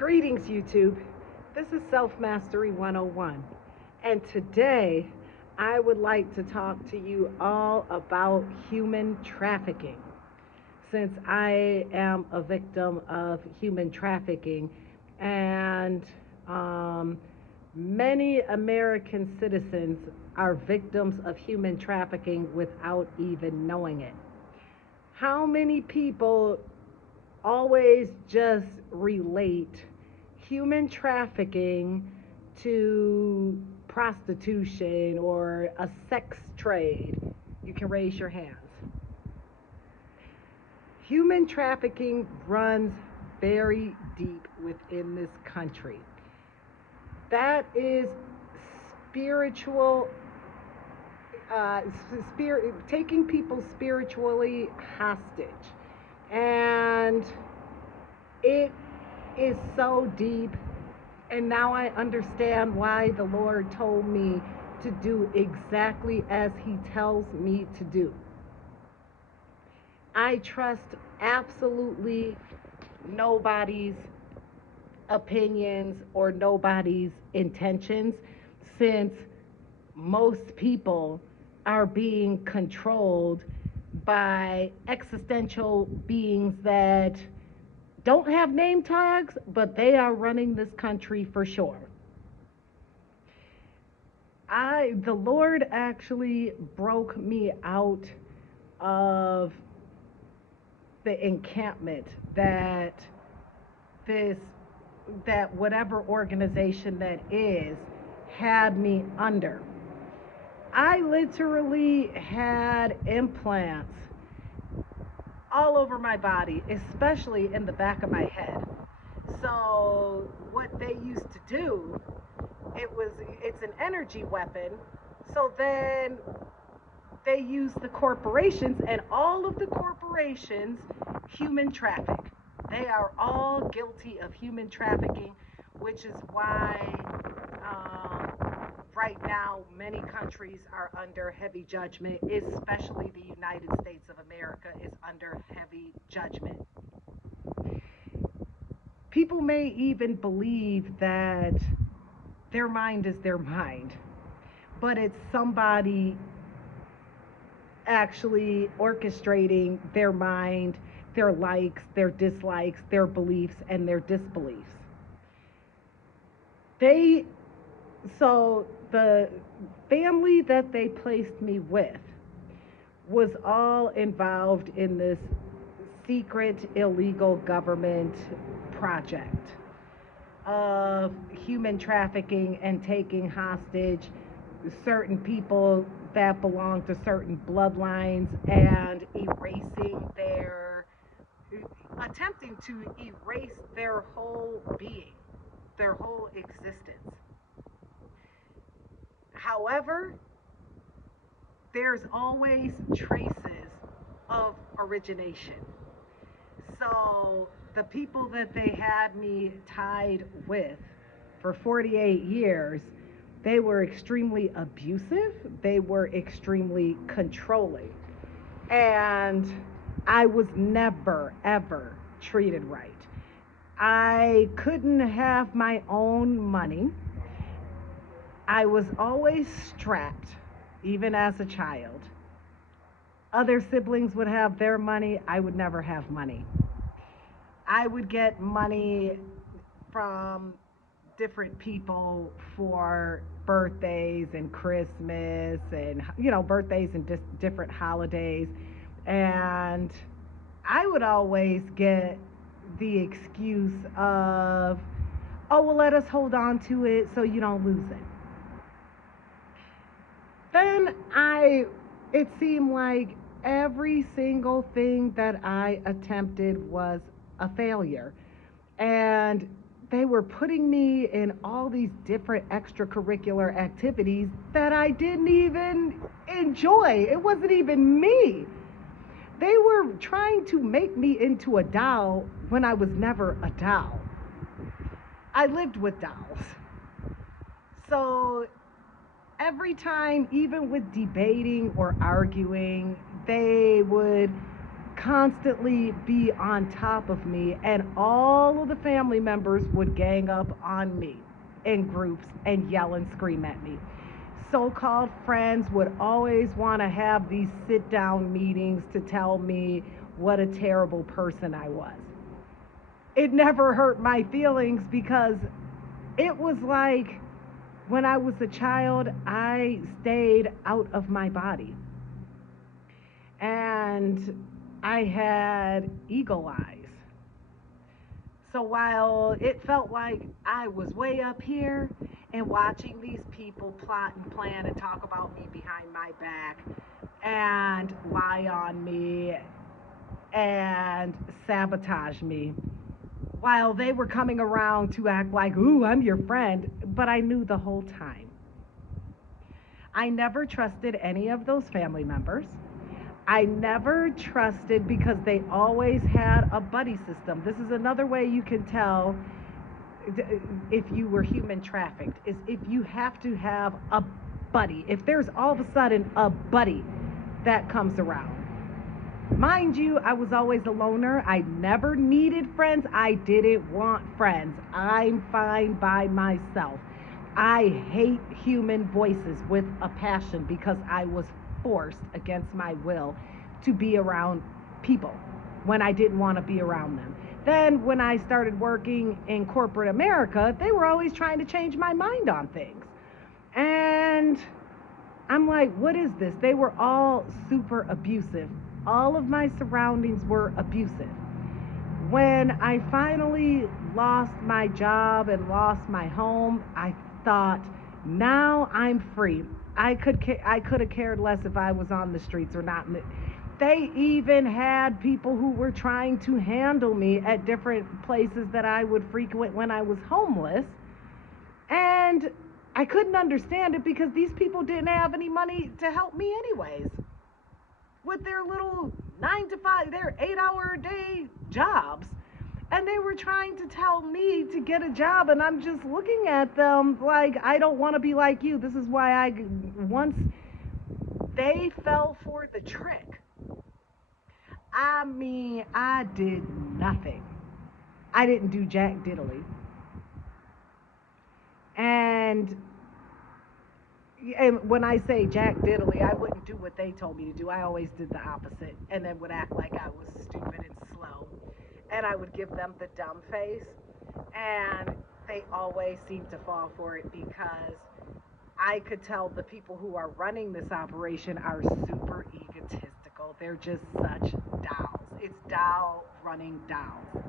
Greetings, YouTube. This is Self Mastery 101. And today I would like to talk to you all about human trafficking. Since I am a victim of human trafficking, and many American citizens are victims of human trafficking without even knowing it. How many people always just relate human trafficking to prostitution or a sex trade? You can raise your hands. Human trafficking runs very deep within this country. That is spiritual, taking people spiritually hostage. And it is so deep. And now I understand why the Lord told me to do exactly as He tells me to do. I trust absolutely nobody's opinions or nobody's intentions, since most people are being controlled by existential beings that don't have name tags, but they are running this country for sure. The Lord actually broke me out of the encampment that whatever organization that is had me under. I literally had implants all over my body, especially in the back of my head. So what they used to do, it's an energy weapon. So then they use the corporations, and all of the corporations human traffic. They are all guilty of human trafficking, which is why right now many countries are under heavy judgment, especially the United States of America is under heavy judgment. People may even believe that their mind is their mind, but it's somebody actually orchestrating their mind, their likes, their dislikes, their beliefs, and their disbeliefs. So the family that they placed me with was all involved in this secret illegal government project of human trafficking and taking hostage certain people that belong to certain bloodlines and attempting to erase their whole being, their whole existence. However, there's always traces of origination. So the people that they had me tied with for 48 years, they were extremely abusive, they were extremely controlling, and I was never, ever treated right. I couldn't have my own money. I was always strapped, even as a child. Other siblings would have their money, I would never have money. I would get money from different people for birthdays and Christmas and, birthdays and different holidays. And I would always get the excuse of, oh, well, let us hold on to it so you don't lose it. Then it seemed like every single thing that I attempted was a failure. And they were putting me in all these different extracurricular activities that I didn't even enjoy. It wasn't even me. They were trying to make me into a doll when I was never a doll. I lived with dolls. So every time, even with debating or arguing, they would constantly be on top of me, and all of the family members would gang up on me in groups and yell and scream at me. So-called friends would always want to have these sit-down meetings to tell me what a terrible person I was. It never hurt my feelings because it was like when I was a child, I stayed out of my body. And I had eagle eyes. So while it felt like I was way up here and watching these people plot and plan and talk about me behind my back and lie on me and sabotage me, while they were coming around to act like, ooh, I'm your friend, but I knew the whole time. I never trusted any of those family members. I never trusted because they always had a buddy system. This is another way you can tell if you were human trafficked, is if you have to have a buddy. If there's all of a sudden a buddy that comes around. Mind you, I was always a loner. I never needed friends. I didn't want friends. I'm fine by myself. I hate human voices with a passion because I was forced against my will to be around people when I didn't want to be around them. Then when I started working in corporate America, they were always trying to change my mind on things. And I'm like, what is this? They were all super abusive. All of my surroundings were abusive. When I finally lost my job and lost my home, I thought, now I'm free. I could have cared less if I was on the streets or not. They even had people who were trying to handle me at different places that I would frequent when I was homeless. And I couldn't understand it because these people didn't have any money to help me anyways. With their little 9 to 5, their 8 hour a day jobs. And they were trying to tell me to get a job, and I'm just looking at them like, I don't want to be like you. This is why once they fell for the trick, I mean, I did nothing. I didn't do jack diddly. And when I say jack diddly, I wouldn't do what they told me to do. I always did the opposite and then would act like I was stupid and slow. And I would give them the dumb face. And they always seemed to fall for it because I could tell the people who are running this operation are super egotistical. They're just such dolls. It's doll running dolls.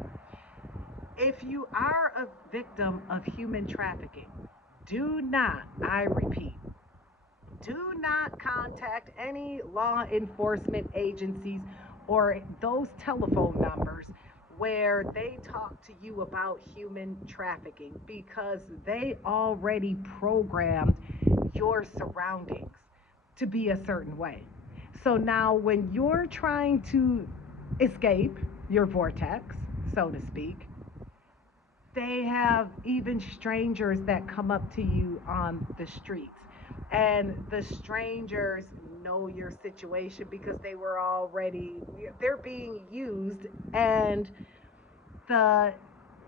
If you are a victim of human trafficking, do not, I repeat, do not contact any law enforcement agencies or those telephone numbers where they talk to you about human trafficking because they already programmed your surroundings to be a certain way. So now when you're trying to escape your vortex, so to speak, they have even strangers that come up to you on the streets. And the strangers know your situation because they're being used. And the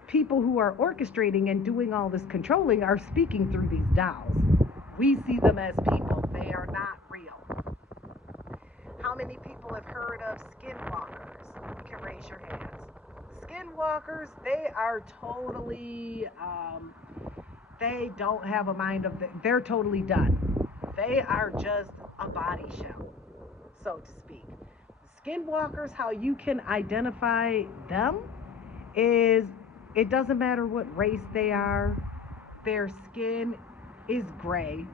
people who are orchestrating and doing all this controlling are speaking through these dolls. We see them as people, they are not real. How many people have heard of skinwalkers? You can raise your hands. Skinwalkers, they are totally, they don't have a mind of, they're totally done. They are just a body shell, so to speak. Skinwalkers, how you can identify them is it doesn't matter what race they are, their skin is gray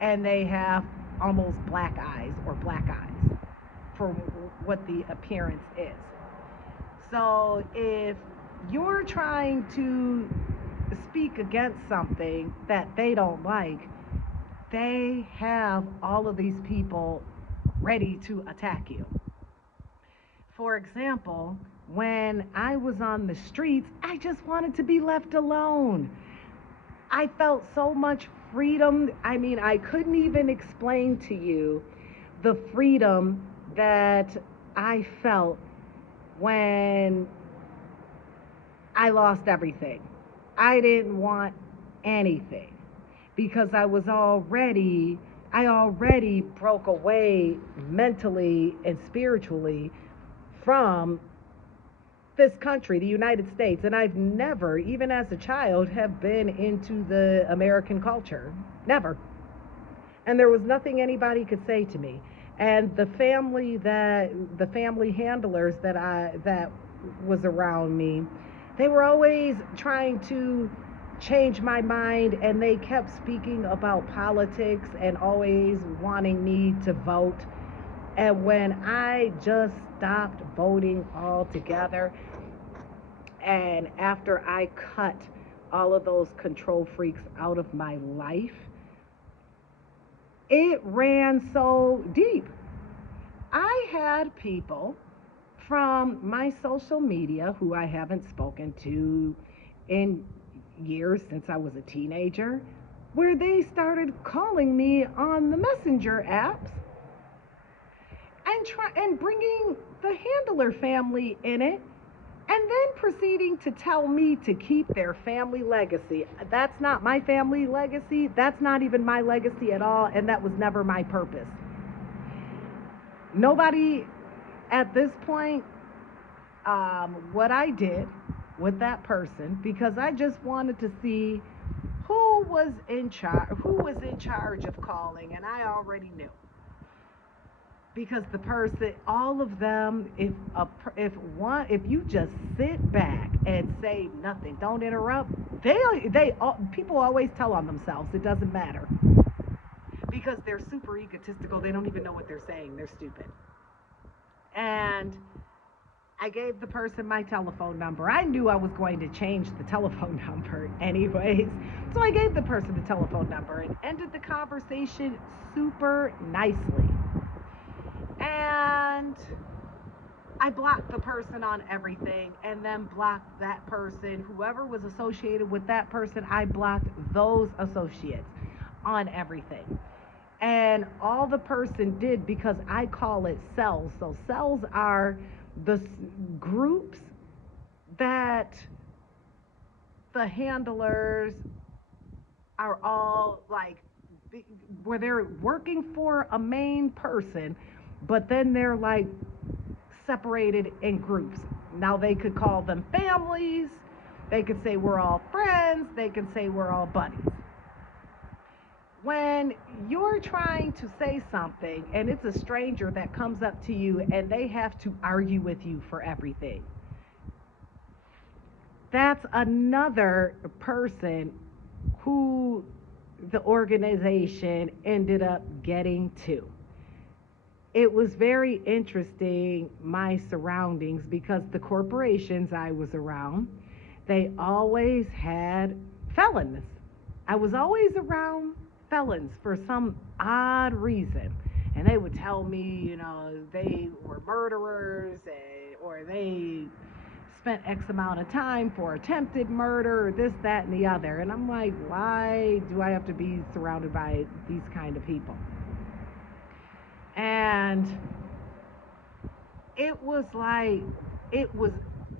and they have almost black eyes or black eyes for what the appearance is. So if you're trying to speak against something that they don't like, they have all of these people ready to attack you. For example, when I was on the streets, I just wanted to be left alone. I felt so much freedom. I mean, I couldn't even explain to you the freedom that I felt when I lost everything. I didn't want anything because I already broke away mentally and spiritually from this country, the United States, and I've never, even as a child, have been into the American culture. Never. And there was nothing anybody could say to me. And the family handlers that was around me, they were always trying to change my mind, and they kept speaking about politics and always wanting me to vote. And when I just stopped voting altogether, and after I cut all of those control freaks out of my life, it ran so deep. I had people from my social media who I haven't spoken to in years since I was a teenager, where they started calling me on the messenger apps and bringing the handler family in it, and then proceeding to tell me to keep their family legacy. That's not my family legacy. That's not even my legacy at all, and that was never my purpose. Nobody at this point, what I did with that person, because I just wanted to see who was in charge of calling, and I already knew. Because the person, all of them, if you just sit back and say nothing, don't interrupt, people always tell on themselves. It doesn't matter, because they're super egotistical. They don't even know what they're saying. They're stupid. And I gave the person my telephone number. I knew I was going to change the telephone number anyways. So I gave the person the telephone number and ended the conversation super nicely. And I blocked the person on everything, and then blocked that person. Whoever was associated with that person, I blocked those associates on everything. And all the person did, because I call it cells. So cells are the groups that the handlers are all like, where they're working for a main person, but then they're like separated in groups. Now they could call them families, they could say we're all friends, they can say we're all buddies. When you're trying to say something and it's a stranger that comes up to you and they have to argue with you for everything, that's another person who the organization ended up getting to. It was very interesting, my surroundings, because the corporations I was around, they always had felons. I was always around felons for some odd reason. And they would tell me, they were murderers, or they spent X amount of time for attempted murder, or this, that, and the other. And I'm like, why do I have to be surrounded by these kind of people? And it was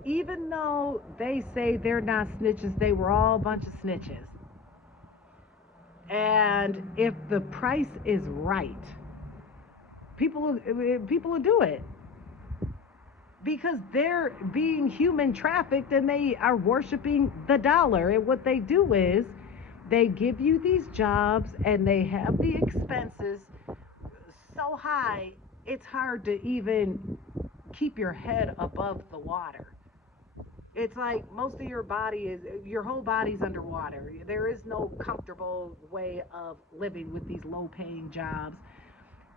even though they say they're not snitches, they were all a bunch of snitches. And if the price is right, people will do it, because they're being human trafficked and they are worshiping the dollar. And what they do is they give you these jobs and they have the expenses so high, it's hard to even keep your head above the water. It's like most of your whole body's underwater. There is no comfortable way of living with these low paying jobs.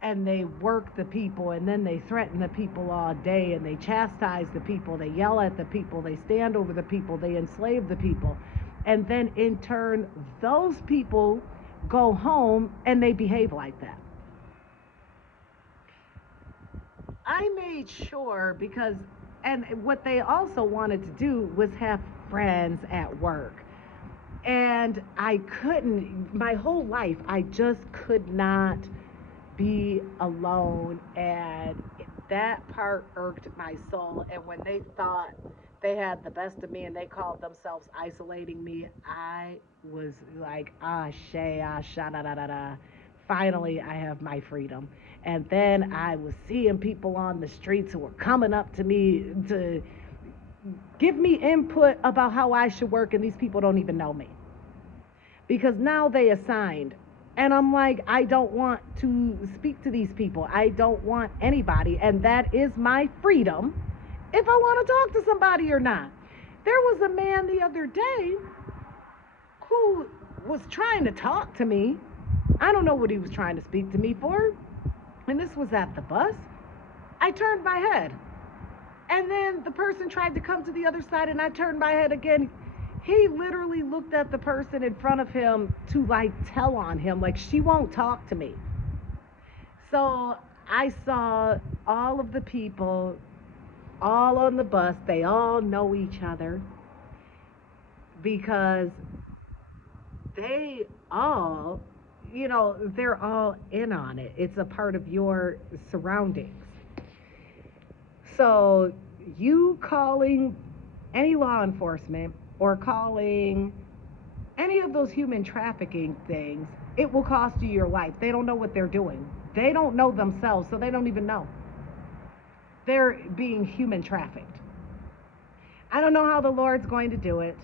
And they work the people, and then they threaten the people all day, and they chastise the people, they yell at the people, they stand over the people, they enslave the people. And then in turn, those people go home and they behave like that. I made sure, and what they also wanted to do was have friends at work. And I couldn't, my whole life, I just could not be alone. And That part irked my soul. And when they thought they had the best of me and they called themselves isolating me, I was like, ah, shay, ah, sha, da, da, da, da. Finally, I have my freedom. And then I was seeing people on the streets who were coming up to me to give me input about how I should work, and these people don't even know me because now they assigned. And I'm like, I don't want to speak to these people. I don't want anybody. And that is my freedom if I want to talk to somebody or not. There was a man the other day who was trying to talk to me. I don't know what he was trying to speak to me for. And this was at the bus. I turned my head. And then the person tried to come to the other side, and I turned my head again. He literally looked at the person in front of him to like tell on him, like, she won't talk to me. So I saw all of the people all on the bus. They all know each other because they all, they're all in on it. It's a part of your surroundings. So you calling any law enforcement or calling any of those human trafficking things, it will cost you your life. They don't know what they're doing. They don't know themselves, so they don't even know. They're being human trafficked. I don't know how the Lord's going to do it,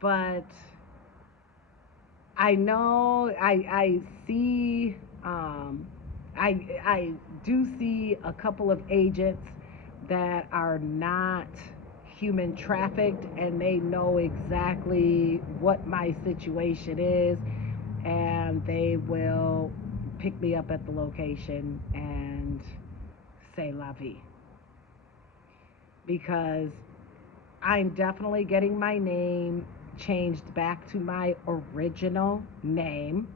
but I know I see I do see a couple of agents that are not human trafficked, and they know exactly what my situation is, and they will pick me up at the location and say la vie, because I'm definitely getting my name changed back to my original name.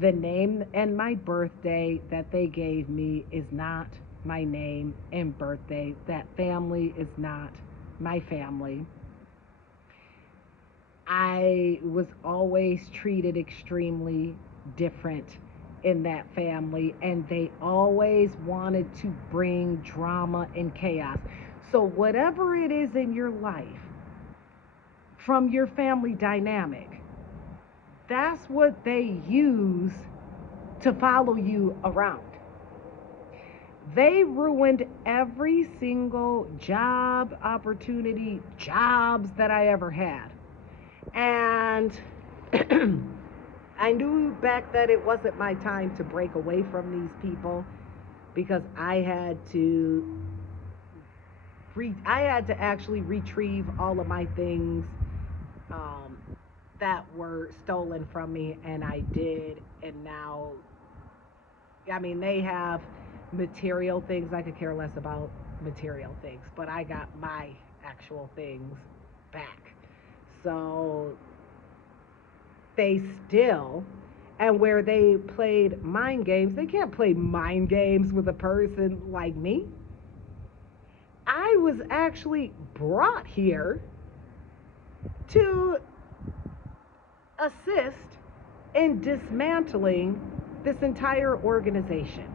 The name and my birthday that they gave me is not my name and birthday. That family is not my family. I was always treated extremely different in that family, and they always wanted to bring drama and chaos. So, whatever it is in your life from your family dynamic, that's what they use to follow you around. They ruined every single job opportunity, jobs that I ever had. And I knew back then it wasn't my time to break away from these people, because I had to actually retrieve all of my things um, that were stolen from me, and I did. And now, I mean, they have material things. I could care less about material things, but I got my actual things back. So they still, and where they played mind games, they can't play mind games with a person like me. I was actually brought here to assist in dismantling this entire organization.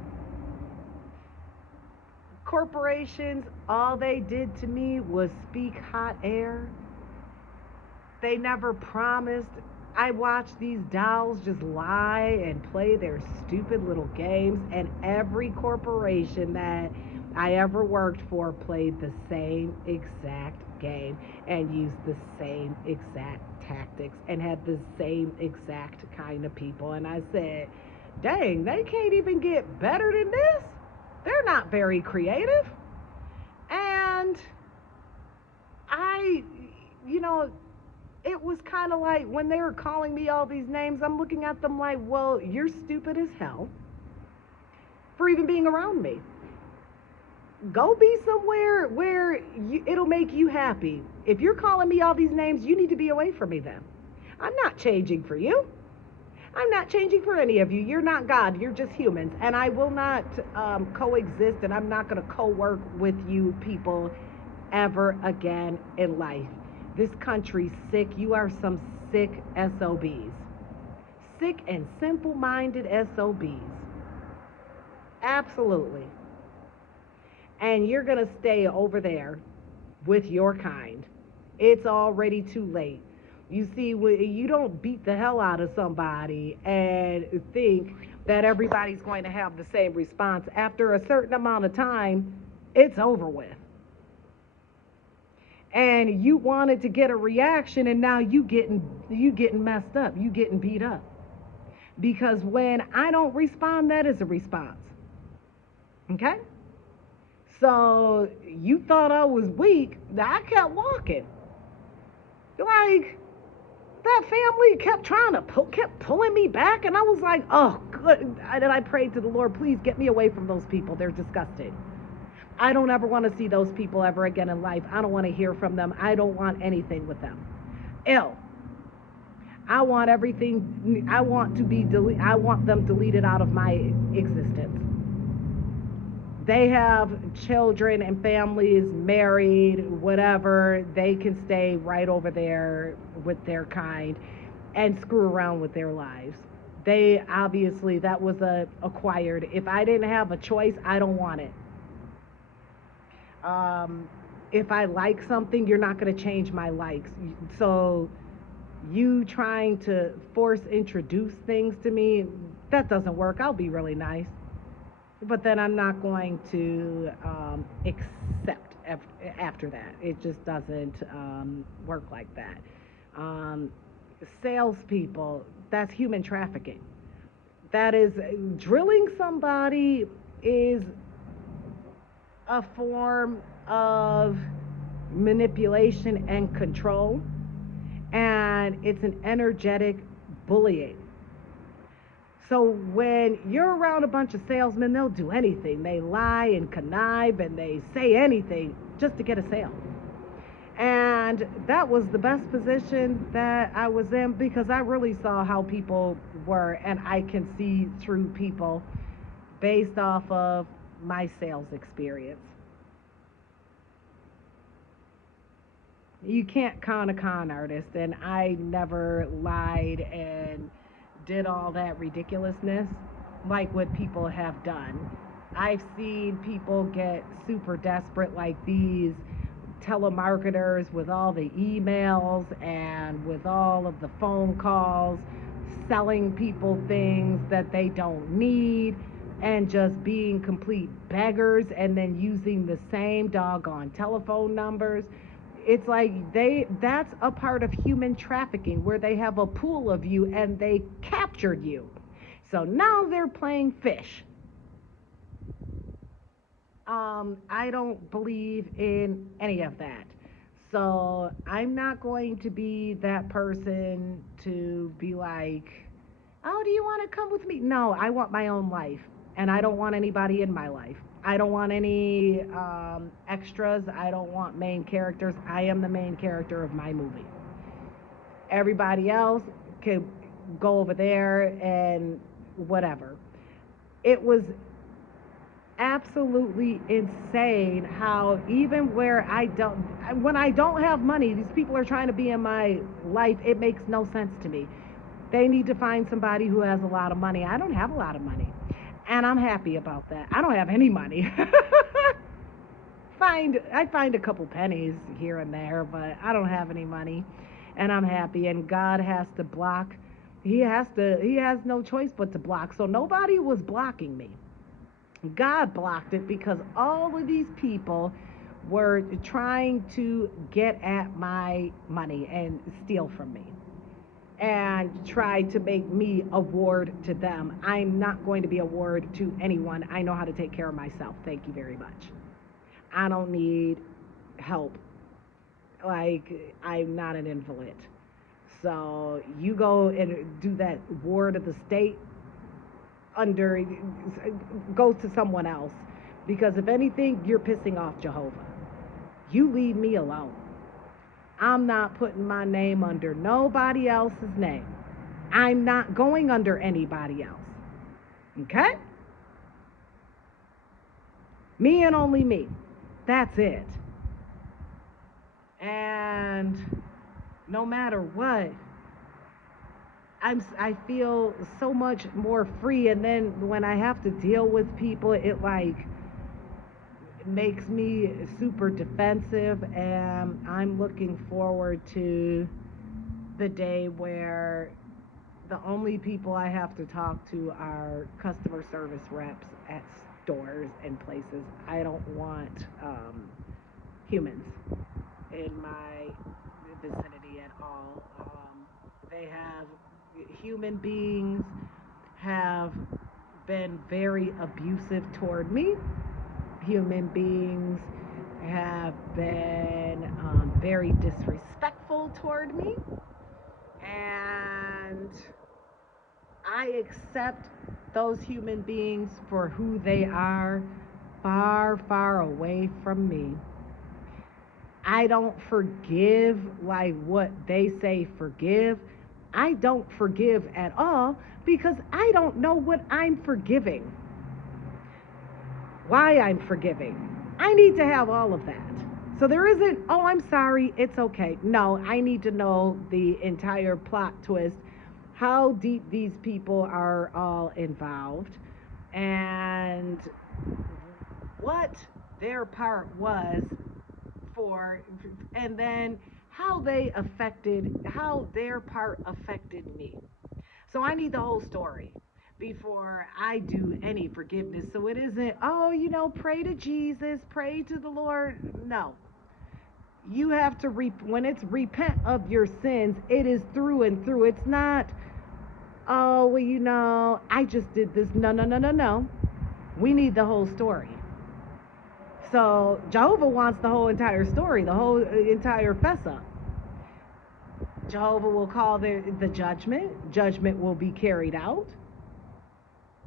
Corporations, all they did to me was speak hot air. They never promised. I watched these dolls just lie and play their stupid little games, and every corporation that I ever worked for played the same exact game and used the same exact tactics and had the same exact kind of people. And I said, dang, they can't even get better than this. They're not very creative. And I, you know, it was kind of like when they were calling me all these names, I'm looking at them like, well, you're stupid as hell for even being around me. Go be somewhere where it'll make you happy. If you're calling me all these names, you need to be away from me then. I'm not changing for you. I'm not changing for any of you. You're not God. You're just humans. And I will not coexist, and I'm not going to co-work with you people ever again in life. This country's sick. You are some sick SOBs. Sick and simple-minded SOBs. Absolutely. and you're going to stay over there with your kind. It's already too late. You see, you don't beat the hell out of somebody and think that everybody's going to have the same response. After a certain amount of time, it's over with. And you wanted to get a reaction, and now you getting messed up, you getting beat up. Because when I don't respond, that is a response. Okay? So you thought I was weak. I kept walking. Like, that family kept trying to kept pulling me back, and I was like, oh, good. And I prayed to the Lord, please get me away from those people. They're disgusting. I don't ever want to see those people ever again in life. I don't want to hear from them. I don't want anything with them. Ill. I want everything. I want to be. I want them deleted out of my existence. They have children and families, married, whatever. They can stay right over there with their kind and screw around with their lives. They obviously, that was a acquired. If I didn't have a choice, I don't want it. If I like something, you're not going to change my likes. So you trying to force introduce things to me, that doesn't work. I'll be really nice, but then I'm not going to accept after that. It just doesn't work like that. Um, Salespeople, that's human trafficking. That is, drilling somebody is a form of manipulation and control, and it's an energetic bullying. So when you're around a bunch of salesmen, they'll do anything. They lie and connive and they say anything just to get a sale. And that was the best position that I was in, because I really saw how people were, and I can see through people based off of my sales experience. You can't con a con artist, and I never lied and did all that ridiculousness like what people have done. I've seen people get super desperate, like these telemarketers with all the emails and with all of the phone calls, selling people things that they don't need, and just being complete beggars, and then using the same doggone telephone numbers. It's like that's a part of human trafficking, where they have a pool of you and they captured you. So now they're playing fish. I don't believe in any of that. So I'm not going to be that person to be like, oh, do you want to come with me? No, I want my own life, and I don't want anybody in my life. I don't want any extras. I don't want main characters. I am the main character of my movie. Everybody else could go over there and whatever. It was absolutely insane how, even where when I don't have money, these people are trying to be in my life. It makes no sense to me. They need to find somebody who has a lot of money. I don't have a lot of money, and I'm happy about that. I don't have any money. I find a couple pennies here and there, but I don't have any money, and I'm happy. And God has to block. He has no choice but to block. So nobody was blocking me. God blocked it, because all of these people were trying to get at my money and steal from me and try to make me a ward to them. I'm not going to be a ward to anyone. I know how to take care of myself. Thank you very much. I don't need help. Like, I'm not an invalid. So you go and do that ward of the state under, go to someone else, because if anything, you're pissing off Jehovah. You leave me alone. I'm not putting my name under nobody else's name. I'm not going under anybody else. Okay? Me and only me. That's it. And no matter what, I feel so much more free. And then when I have to deal with people, it like, makes me super defensive, and I'm looking forward to the day where the only people I have to talk to are customer service reps at stores and places. I don't want humans in my vicinity at all. They have human beings have been very abusive toward me. Human beings have been very disrespectful toward me, and I accept those human beings for who they are, far, far away from me. I don't forgive like what they say forgive. I don't forgive at all because I don't know what I'm forgiving, why I'm forgiving. I need to have all of that. So there isn't, oh, I'm sorry, it's okay. No, I need to know the entire plot twist, how deep these people are all involved, and what their part was for, and then how their part affected me. So I need the whole story before I do any forgiveness. So it isn't, oh, pray to Jesus, pray to the Lord. No. You have to, when it's repent of your sins, it is through and through. It's not, oh, well, I just did this. No, no, no, no, no. We need the whole story. So Jehovah wants the whole entire story, the whole entire fess up. Jehovah will call the judgment. Judgment will be carried out.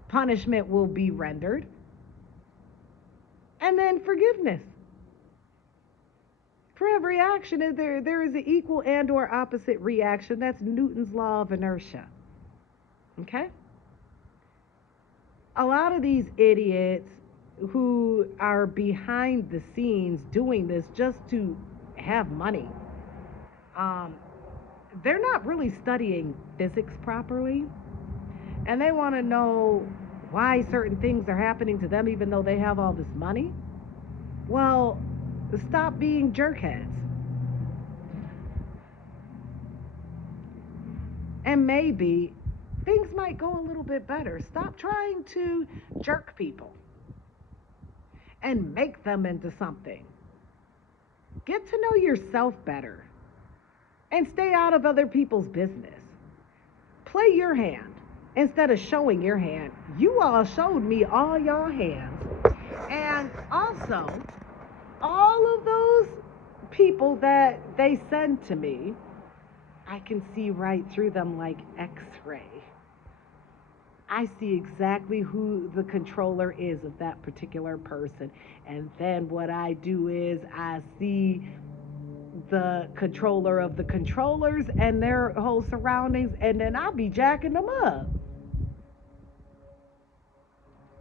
Punishment will be rendered. And then forgiveness. For every action, there is an equal and or opposite reaction. That's Newton's law of inertia. Okay? A lot of these idiots who are behind the scenes doing this just to have money, they're not really studying physics properly, and they want to know why certain things are happening to them even though they have all this money. Well, stop being jerkheads. And maybe things might go a little bit better. Stop trying to jerk people and make them into something. Get to know yourself better and stay out of other people's business. Play your hand instead of showing your hand. You all showed me all your hands. And also, all of those people that they send to me, I can see right through them like X-ray. I see exactly who the controller is of that particular person. And then what I do is I see the controller of the controllers and their whole surroundings, and then I'll be jacking them up.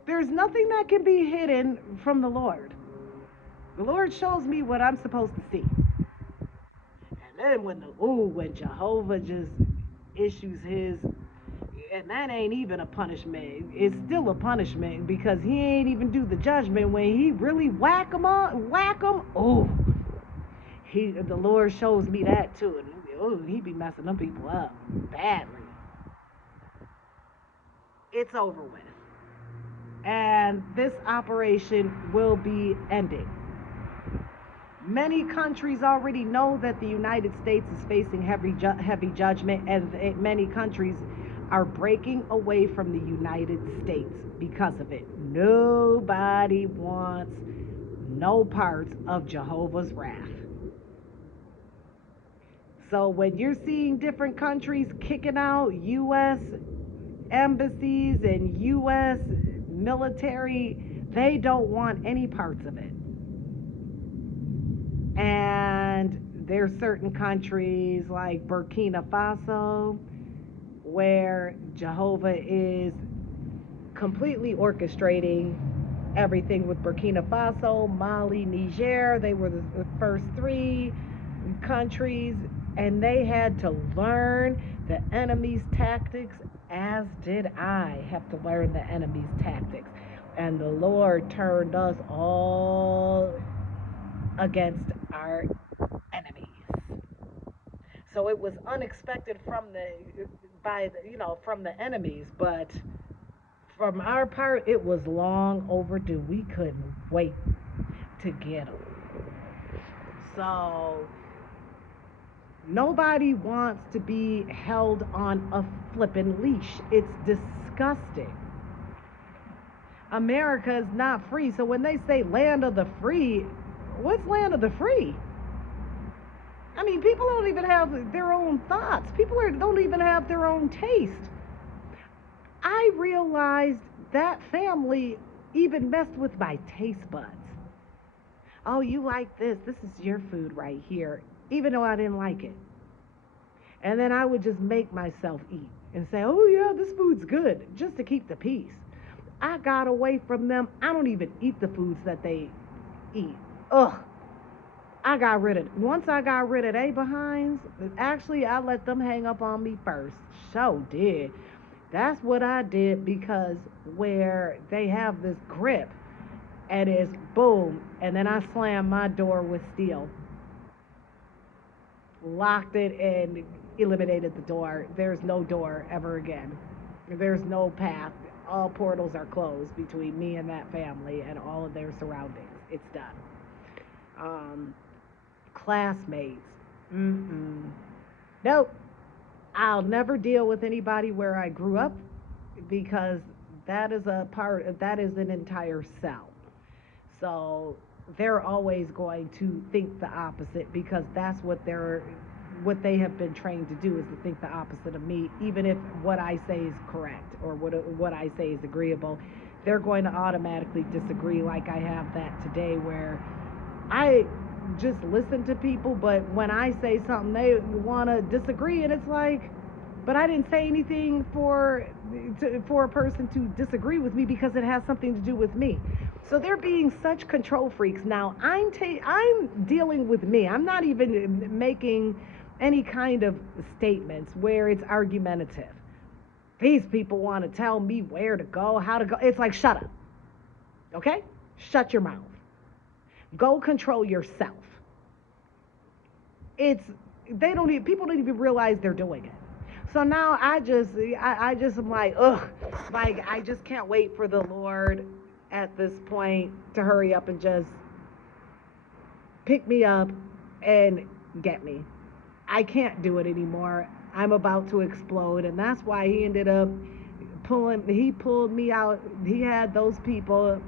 There's nothing that can be hidden from the Lord. The Lord shows me what I'm supposed to see. And then when Jehovah just issues his, and that ain't even a punishment. It's still a punishment because he ain't even do the judgment. When he really whack them. Oh, the Lord shows me that too, and he be messing them people up badly. It's over with, and this operation will be ending. Many countries already know that the United States is facing heavy judgment, and many countries are breaking away from the United States because of it. Nobody wants no parts of Jehovah's wrath. So when you're seeing different countries kicking out U.S. embassies and U.S. military, they don't want any parts of it. And there's certain countries like Burkina Faso where Jehovah is completely orchestrating everything with Burkina Faso, Mali, Niger. They were the first three countries, and they had to learn the enemy's tactics, as did I have to learn the enemy's tactics. And the Lord turned us all against our enemies. So it was unexpected from from the enemies, but from our part, it was long overdue. We couldn't wait to get them. So nobody wants to be held on a flippin' leash. It's disgusting. America is not free. So when they say land of the free, what's land of the free? I mean, people don't even have their own thoughts. Don't even have their own taste. I realized that family even messed with my taste buds. Oh, you like this? This is your food right here, even though I didn't like it. And then I would just make myself eat and say, oh, yeah, this food's good, just to keep the peace. I got away from them. I don't even eat the foods that they eat. Ugh. Once I got rid of they behinds, actually, I let them hang up on me first. So did. That's what I did, because where they have this grip and it's boom, and then I slammed my door with steel, locked it, and eliminated the door. There's no door ever again. There's no path. All portals are closed between me and that family and all of their surroundings. It's done. Um, Classmates. Mm-mm. Nope. I'll never deal with anybody where I grew up, because that is an entire cell. So they're always going to think the opposite, because that's what they have been trained to do, is to think the opposite of me, even if what I say is correct or what I say is agreeable. They're going to automatically disagree, like I have that today, where I just listen to people, but when I say something, they want to disagree, and it's like, but I didn't say anything for a person to disagree with me, because it has something to do with me. So they're being such control freaks. Now I'm dealing with me. I'm not even making any kind of statements where it's argumentative. These people want to tell me where to go, how to go. It's like, shut up. Okay? Shut your mouth. Go control yourself. It's people don't even realize they're doing it. So now I just am like, ugh, like I just can't wait for the Lord at this point to hurry up and just pick me up and get me. I can't do it anymore. I'm about to explode, and that's why he ended up he pulled me out. He had those people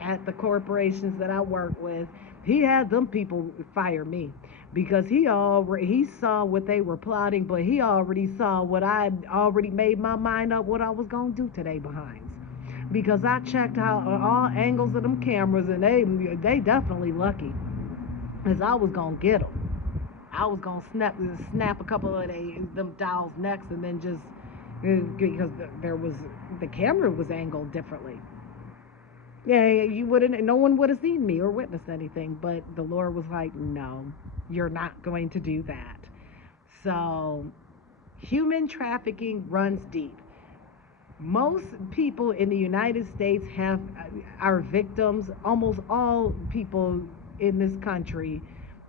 at the corporations that I work with. He had them people fire me, because he saw what they were plotting, but he already saw what I'd already made my mind up what I was gonna do today behinds. Because I checked out all angles of them cameras, and they definitely lucky, cause I was gonna get them. I was gonna snap a couple of them dolls' necks, and then just because the camera was angled differently. Yeah, you wouldn't. No one would have seen me or witnessed anything. But the Lord was like, "No, you're not going to do that." So, human trafficking runs deep. Most people in the United States are victims. Almost all people in this country,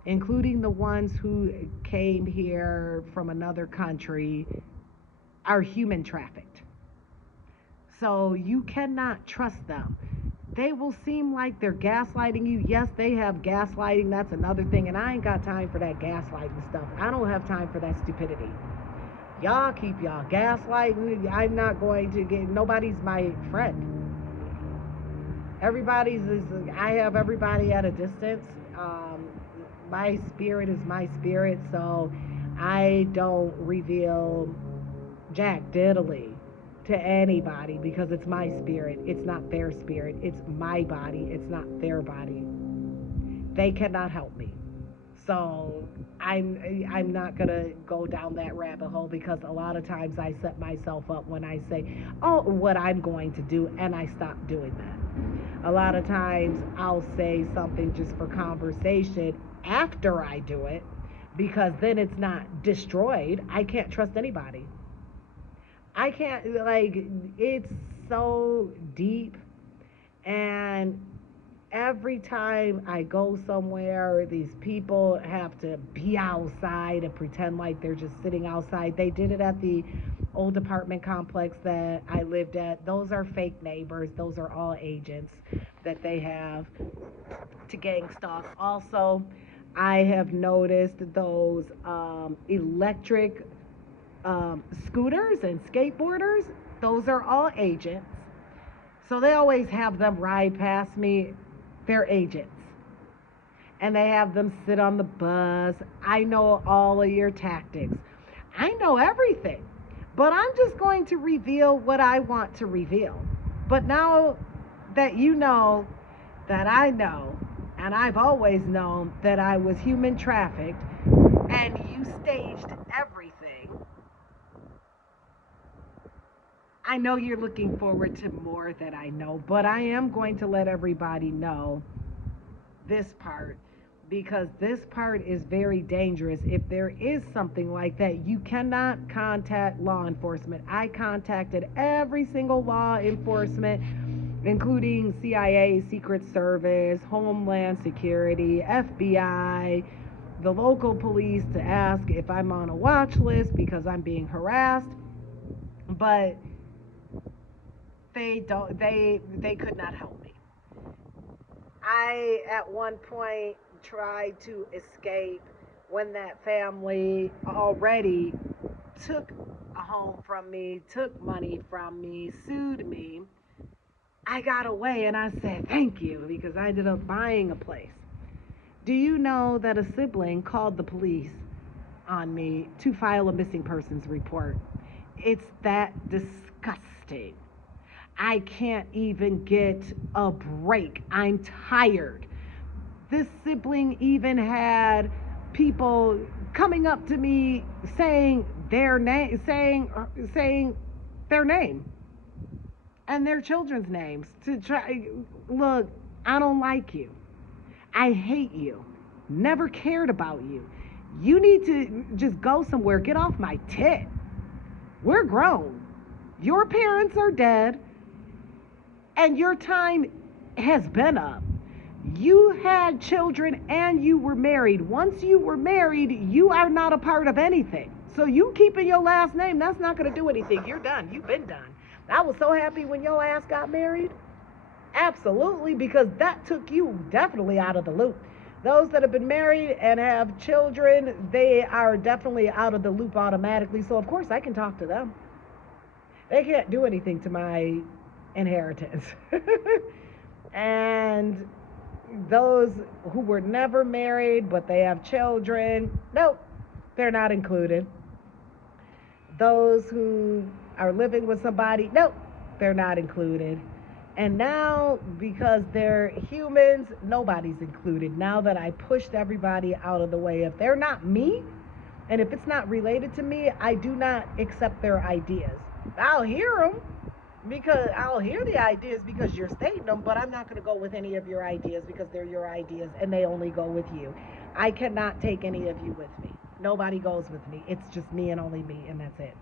including the ones who came here from another country, are human trafficked. So you cannot trust them. They will seem like they're gaslighting you. Yes, they have gaslighting. That's another thing. And I ain't got time for that gaslighting stuff. I don't have time for that stupidity. Y'all keep y'all gaslighting. I'm not going to get, nobody's my friend. I have everybody at a distance. My spirit is my spirit, so I don't reveal jack diddly to anybody, because it's my spirit. It's not their spirit. It's my body. It's not their body. They cannot help me. So I'm not gonna go down that rabbit hole, because a lot of times I set myself up when I say, oh, what I'm going to do, and I stop doing that. A lot of times I'll say something just for conversation after I do it, because then it's not destroyed. I can't trust anybody. I can't, like, it's so deep. And every time I go somewhere, these people have to be outside and pretend like they're just sitting outside. They did it at the old apartment complex that I lived at. Those are fake neighbors, those are all agents that they have to gang stalk. Also, I have noticed those electric scooters and skateboarders, those are all agents. So they always have them ride past me. They're agents. And they have them sit on the bus. I know all of your tactics. I know everything. But I'm just going to reveal what I want to reveal. But now that you know that I know, and I've always known that I was human trafficked, and you staged everything, I know you're looking forward to more that I know, but I am going to let everybody know this part because this part is very dangerous. If there is something like that, you cannot contact law enforcement. I contacted every single law enforcement, including CIA, Secret Service, Homeland Security, FBI, the local police, to ask if I'm on a watch list because I'm being harassed. But they could not help me. I at one point tried to escape when that family already took a home from me, took money from me, sued me. I got away and I said thank you because I ended up buying a place. Do you know that a sibling called the police on me to file a missing persons report? It's that disgusting. I can't even get a break. I'm tired. This sibling even had people coming up to me saying their name, saying their name and their children's names to try. Look, I don't like you. I hate you. Never cared about you. You need to just go somewhere. Get off my tit. We're grown. Your parents are dead, and your time has been up. You had children and you were married. Once you were married, you are not a part of anything. So you keeping your last name, that's not going to do anything. You're done. You've been done. I was so happy when your ass got married. Absolutely, because that took you definitely out of the loop. Those that have been married and have children, they are definitely out of the loop automatically. So, of course, I can talk to them. They can't do anything to my inheritance. And those who were never married but they have children, nope, they're not included. Those who are living with somebody, nope, they're not included. And now, because they're humans, nobody's included. Now that I pushed everybody out of the way, if they're not me, and if it's not related to me, I do not accept their ideas. I'll hear them because I'll hear the ideas because you're stating them, but I'm not going to go with any of your ideas because they're your ideas and they only go with you. I cannot take any of you with me. Nobody goes with me. It's just me and only me, and that's it.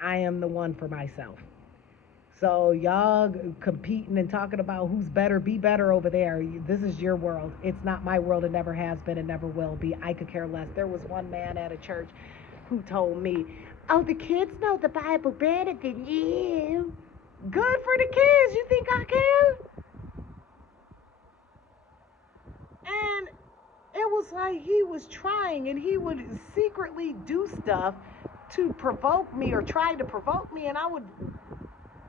I am the one for myself. So y'all competing and talking about who's better, be better over there. This is your world. It's not my world. It never has been and never will be. I could care less. There was one man at a church who told me, "Oh, the kids know the Bible better than you." Good for the kids. You think I care? And it was like he was trying and he would secretly do stuff to provoke me or try to provoke me, and I would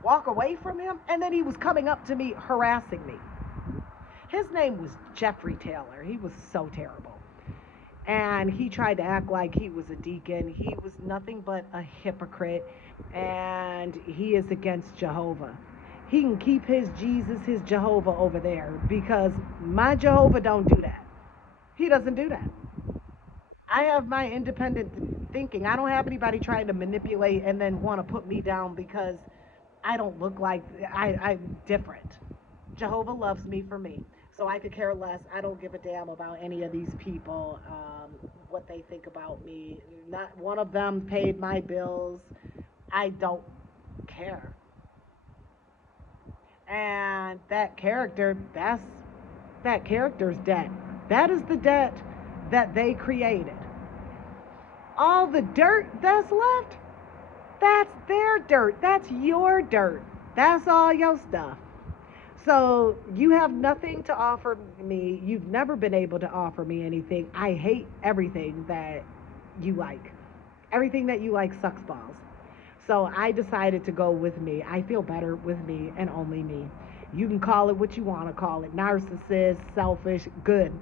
walk away from him, and then he was coming up to me harassing me. His name was Jeffrey Taylor. He was so terrible. And he tried to act like he was a deacon. He was nothing but a hypocrite, and he is against Jehovah. He can keep his Jesus, his Jehovah over there, because my Jehovah don't do that. He doesn't do that. I have my independent thinking. I don't have anybody trying to manipulate and then want to put me down because I don't look like I'm different. Jehovah loves me for me. So I could care less. I don't give a damn about any of these people, what they think about me. Not one of them paid my bills. I don't care. And that character's debt. That is the debt that they created. All the dirt that's left, that's their dirt. That's your dirt. That's all your stuff. So you have nothing to offer me. You've never been able to offer me anything. I hate everything that you like. Everything that you like sucks balls. So I decided to go with me. I feel better with me and only me. You can call it what you want to call it, narcissist, selfish, good.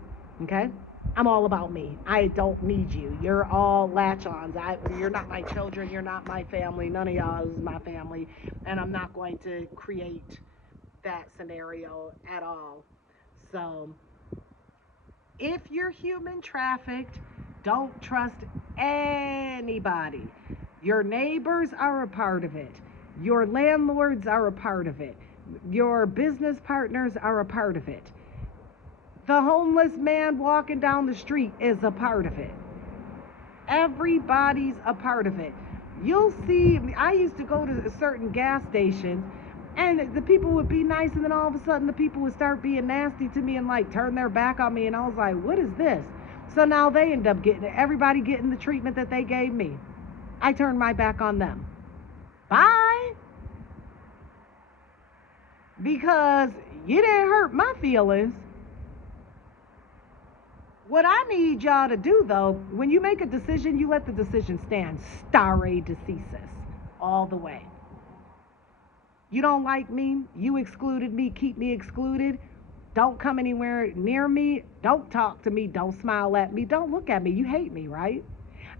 Okay? I'm all about me. I don't need you. You're all latch-ons. You're not my children. You're not my family. None of y'all is my family. And I'm not going to create that scenario at all. So if you're human trafficked, don't trust anybody. Your neighbors are a part of it. Your landlords are a part of it. Your business partners are a part of it. The homeless man walking down the street is a part of it. Everybody's a part of it. You'll see, I used to go to certain gas stations and the people would be nice, and then all of a sudden the people would start being nasty to me and like turn their back on me, and I was like, what is this? So now they end up everybody getting the treatment that they gave me. I turned my back on them. Bye. Because you didn't hurt my feelings. What I need y'all to do, though, when you make a decision, you let the decision stand. Stare decisis. All the way. You don't like me. You excluded me. Keep me excluded. Don't come anywhere near me. Don't talk to me. Don't smile at me. Don't look at me. You hate me, right?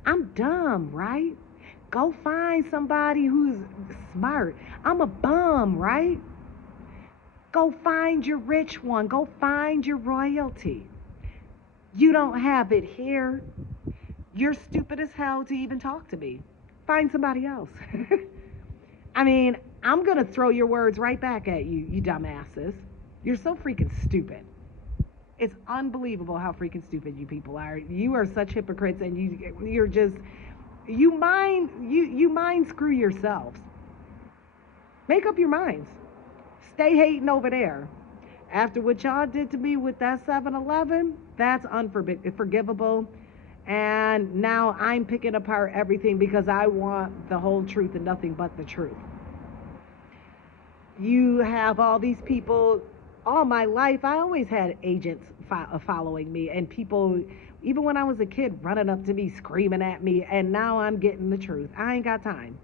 I'm dumb, right? Go find somebody who's smart. I'm a bum, right? Go find your rich one. Go find your royalty. You don't have it here. You're stupid as hell to even talk to me. Find somebody else. I mean, I'm going to throw your words right back at you, you dumbasses. You're so freaking stupid. It's unbelievable how freaking stupid you people are. You are such hypocrites, and you're just you mind screw yourselves. Make up your minds. Stay hating over there. After what y'all did to me with that 7-Eleven, that's unforgivable. And now I'm picking apart everything because I want the whole truth and nothing but the truth. You have all these people. All my life, I always had agents following me, and people, even when I was a kid, running up to me, screaming at me, and now I'm getting the truth. I ain't got time.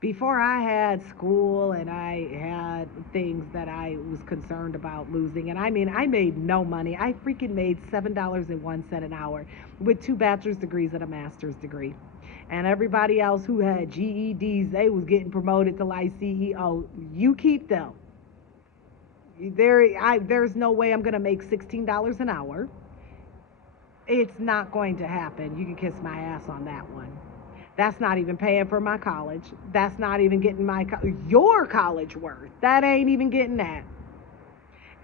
Before I had school and I had things that I was concerned about losing, and I mean, I made no money. I freaking made $7.01 an hour with 2 bachelor's degrees and a master's degree. And everybody else who had GEDs, they was getting promoted to like CEO. You keep them. There's no way I'm going to make $16 an hour. It's not going to happen. You can kiss my ass on that one. That's not even paying for my college. That's not even getting your college worth. That ain't even getting that.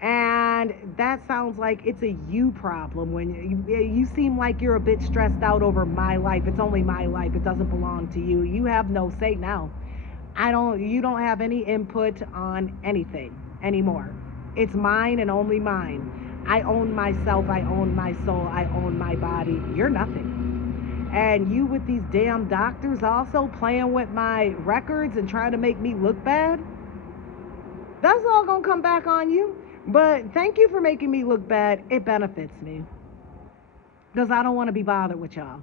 And that sounds like it's a you problem when you seem like you're a bit stressed out over my life. It's only my life. It doesn't belong to you. You have no say now. You don't have any input on anything anymore. It's mine and only mine. I own myself. I own my soul. I own my body. You're nothing. And you with these damn doctors also playing with my records and trying to make me look bad, that's all gonna come back on you. But thank you for making me look bad. It benefits me because I don't want to be bothered with y'all.